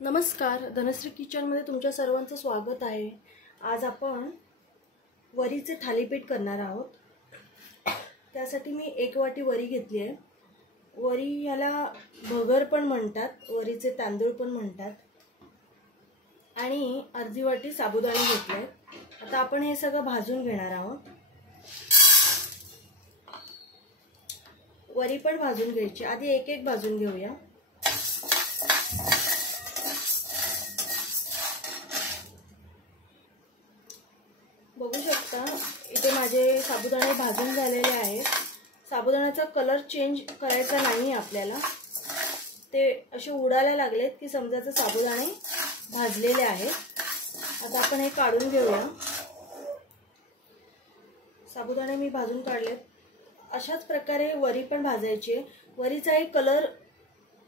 नमस्कार, धनश्री किचनमध्ये तुमच्या सर्वांचं स्वागत आहे। आज आपण वरीचे थालीपीठ करणार आहोत। त्यासाठी मी 1 वाटी वरी घेतली आहे। वरी याला भगर पण म्हणतात, वरीचे तांदूळ पण म्हणतात, आणि अर्धी वाटी साबुदाणे घेतले। आता आपण हे सगळं भाजून घेणार आहोत। वरी पण भाजून घ्यायची, आधी एक एक भाजून घेऊया। बघू शकता इथे माझे साबुदाणे भाजून झालेले आहेत। साबुदाण्याचा कलर चेंज करायचा नाही आपल्याला, ते असे उडायला लागलेत की समजायचं साबुदाणे भाजलेले आहेत। आता आपण हे काढून घेऊया। साबुदाणे मी भाजून काढलेत। अशाच प्रकारे वरी पण भाजायची। वरीचा एक कलर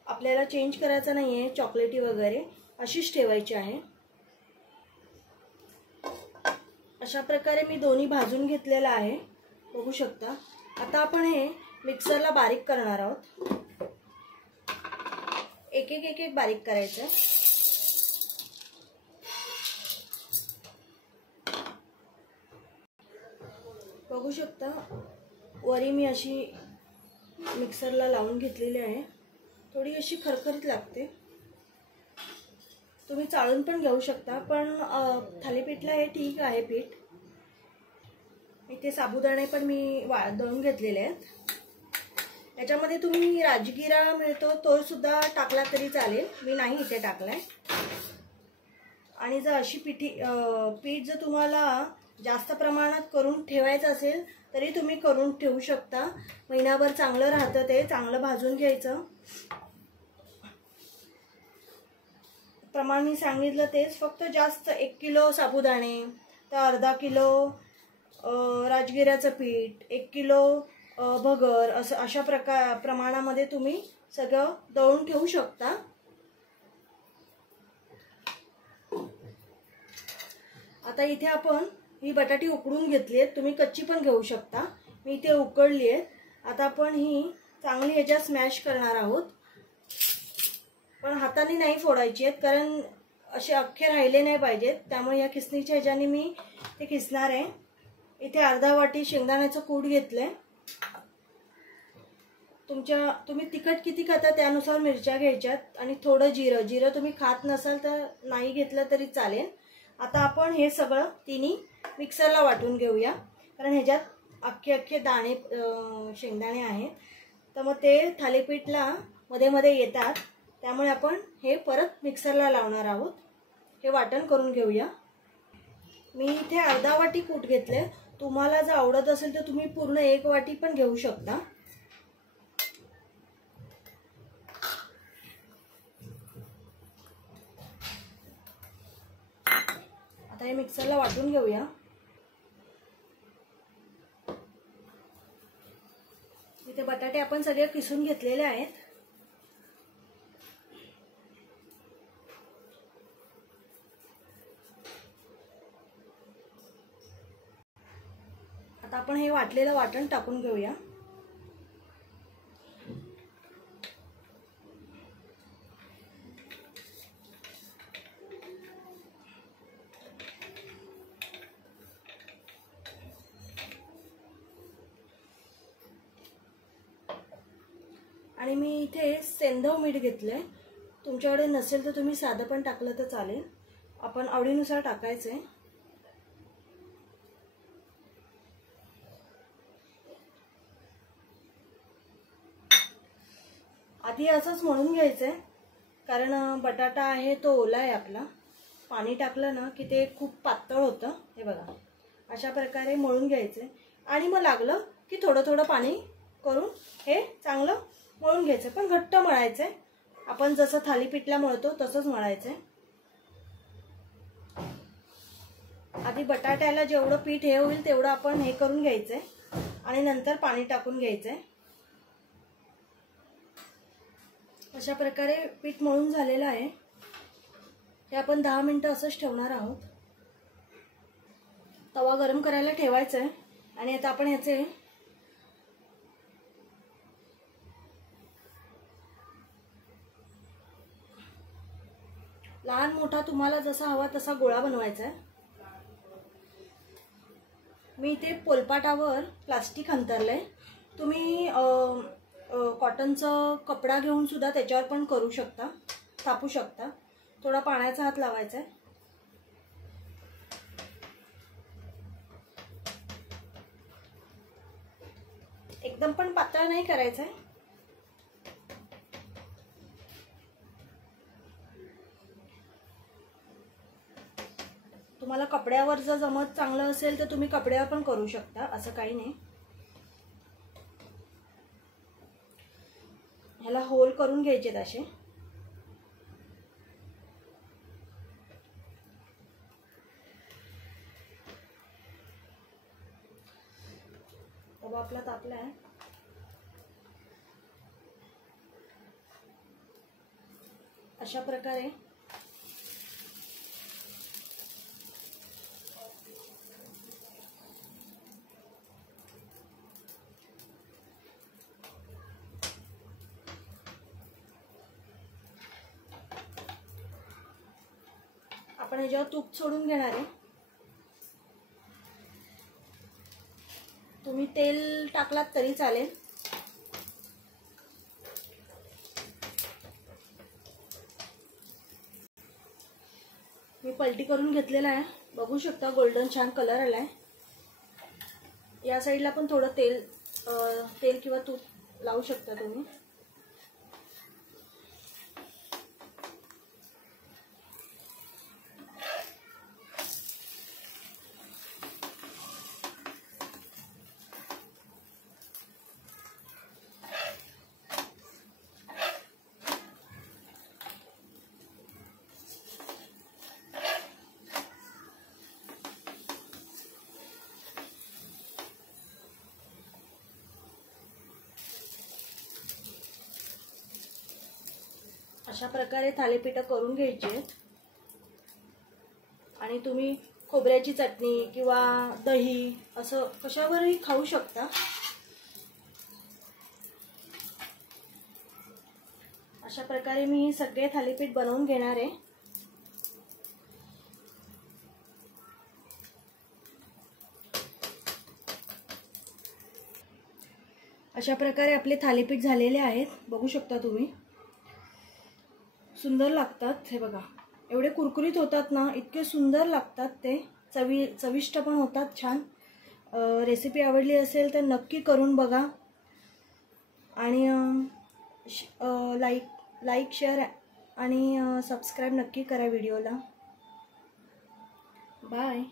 आपल्याला चेंज करायचा नाहीये, चॉकलेटी वगैरे अशीच ठेवायची आहे। अशा प्रकारे मी दोन्ही भाजून घेतलेला आहे, बघू शकता। आता आपण हे मिक्सरला बारीक करणार आहोत। एक एक बारीक करायचं। बघू शकता वरी मी अशी मिक्सरला लावून घेतलेली आहे। थोडी अशी खरखरीत लागते, तुम्ही चाळून पण घेऊ शकता, पण थालीपीठला हे ठीक आहे पीठ। इथे साबुदाणे पण मी दळून घेतलेले आहेत। याच्यामध्ये तुम्ही राजगिरा मिळतो तो सुद्धा टाकला तरी चालेल, मी नाही इथे टाकलाय। आणि जर अशी पीठ जर तुम्हाला जास्त प्रमाणात करून ठेवायचं असेल तरी तुम्ही करून ठेवू शकता। महिनाभर चांगलं राहतं, ते चांगलं भाजून घ्यायचं। प्रमाण मी सांगितलं तेच, फक्त जास्त 1 किलो साबुदाणे तर अर्धा किलो राजगिऱ्याचं पीठ, 1 किलो भगर, असं अशा प्रमाणामध्ये तुम्ही सगळं दळून ठेवू शकता। आता इथे आपण ही बटाटी उकडून घेतली आहे, तुम्ही कच्ची पण घेऊ शकता। मी इथे उकडली आहे। आता आपण ही चांगली ह्याच्यात स्मॅश करणार आहोत, पण हाताने नाही फोडायची आहेत, कारण असे अख्खे राहिले नाही पाहिजेत, त्यामुळे या खिसणीच्या ह्याच्याने मी ते खिसणार आहे। इथे अर्धा वाटी शेंगदाण्याचं कूट घेतलंय। तुम्ही तिखट किती खाता त्यानुसार मिरच्या घ्यायच्यात, आणि थोडं जिरं तुम्ही खात नसाल तर नाही घेतलं तरी चालेल। आता आपण हे सगळं तिन्ही मिक्सरला वाटून घेऊया, कारण ह्याच्यात अख्खे दाणे शेंगदाणे आहेत, तर मग ते थालीपीठला मध्ये मध्ये येतात, त्यामुळे आपण हे परत मिक्सरला लावणार आहोत। हे वाटण करून घेऊया। मी इथे अर्धा वाटी कूट घेतले, तुम्हाला जर आवडत असेल तर तुम्ही पूर्ण 1 वाटी पण घेऊ शकता। आता हे मिक्सरला वाटून घेऊया। इथे बटाटे आपण सगळे किसून घेतलेले आहेत। आता आपण हे वाटलेलं वाटण टाकून घेऊया। आणि मी इथे सेंधव मीठ घेतलंय, तुमच्याकडे नसेल तर तुम्ही साधं पण टाकलं तर चालेल, आपण आवडीनुसार टाकायचंय। आधी असंच मळून घ्यायचंय, कारण बटाटा आहे तो ओला आहे आपला, पाणी टाकलं ना की ते खूप पातळ होतं। हे बघा, अशा प्रकारे मळून घ्यायचंय, आणि मग लागलं की थोडं पाणी करून हे चांगलं मळून घ्यायचं, पण घट्ट मळायचंय। आपण जसं थालीपीठला मळतो तसंच मळायचंय। आधी बटाट्याला जेवढं पीठ हे होईल तेवढं आपण हे करून घ्यायचंय, आणि नंतर पाणी टाकून घ्यायचंय। अशा प्रकारे पीठ मळून झालेलं आहे। हे आपण 10 मिनिटं असंच ठेवणार आहोत। तवा गरम करायला ठेवायचा आहे, आणि आता आपण ह्याचे लहान मोठा तुम्हाला जसा हवा तसा गोळा बनवायचा आहे. मी इथे पोलपाटावर प्लास्टिक अंथरलंय. तुम्ही कॉटनचा कपडा घेऊन सुद्धा त्याच्यावर पण करू शकता, थापू शकता. थोडा पाण्याचा हात लावायचा आहे. एकदम पण पातळ नाही करायचं आहे. तुम्हाला कपड्यावर जर जमत चांगलं असेल तर तुम्ही कपड्यावर पण करू शकता, असं काही नाही. ह्याला होल करून घ्यायचे असे. तवा आपला तापला आहे. अशा प्रकारे आपण ह्याच्यावर तूप सोडून घेणार आहे. तुम्ही तेल टाकलात तरी चालेल. मी पलटी करून घेतलेला आहे. बघू शकता गोल्डन छान कलर आलाय. या साईडला पण थोडं तेल किंवा तूप लावू शकता तुम्ही. अशा प्रकारे थालीपीठ करून घ्यायची आहेत. आणि तुम्ही खोबऱ्याची चटणी किंवा दही असं कशावरही खाऊ शकता. अशा प्रकारे मी सगळे थालीपीठ बनवून घेणार आहे. अशा प्रकारे आपले थालीपीठ झालेले आहेत. बघू शकता तुम्ही, सुंदर लागतात. हे बघा, एवढे कुरकुरीत होतात ना, इतके सुंदर लागतात ते. चविष्ट पण होतात छान. रेसिपी आवडली असेल तर नक्की करून बघा. आणि लाईक शेअर आणि सबस्क्राईब नक्की करा व्हिडिओला. बाय.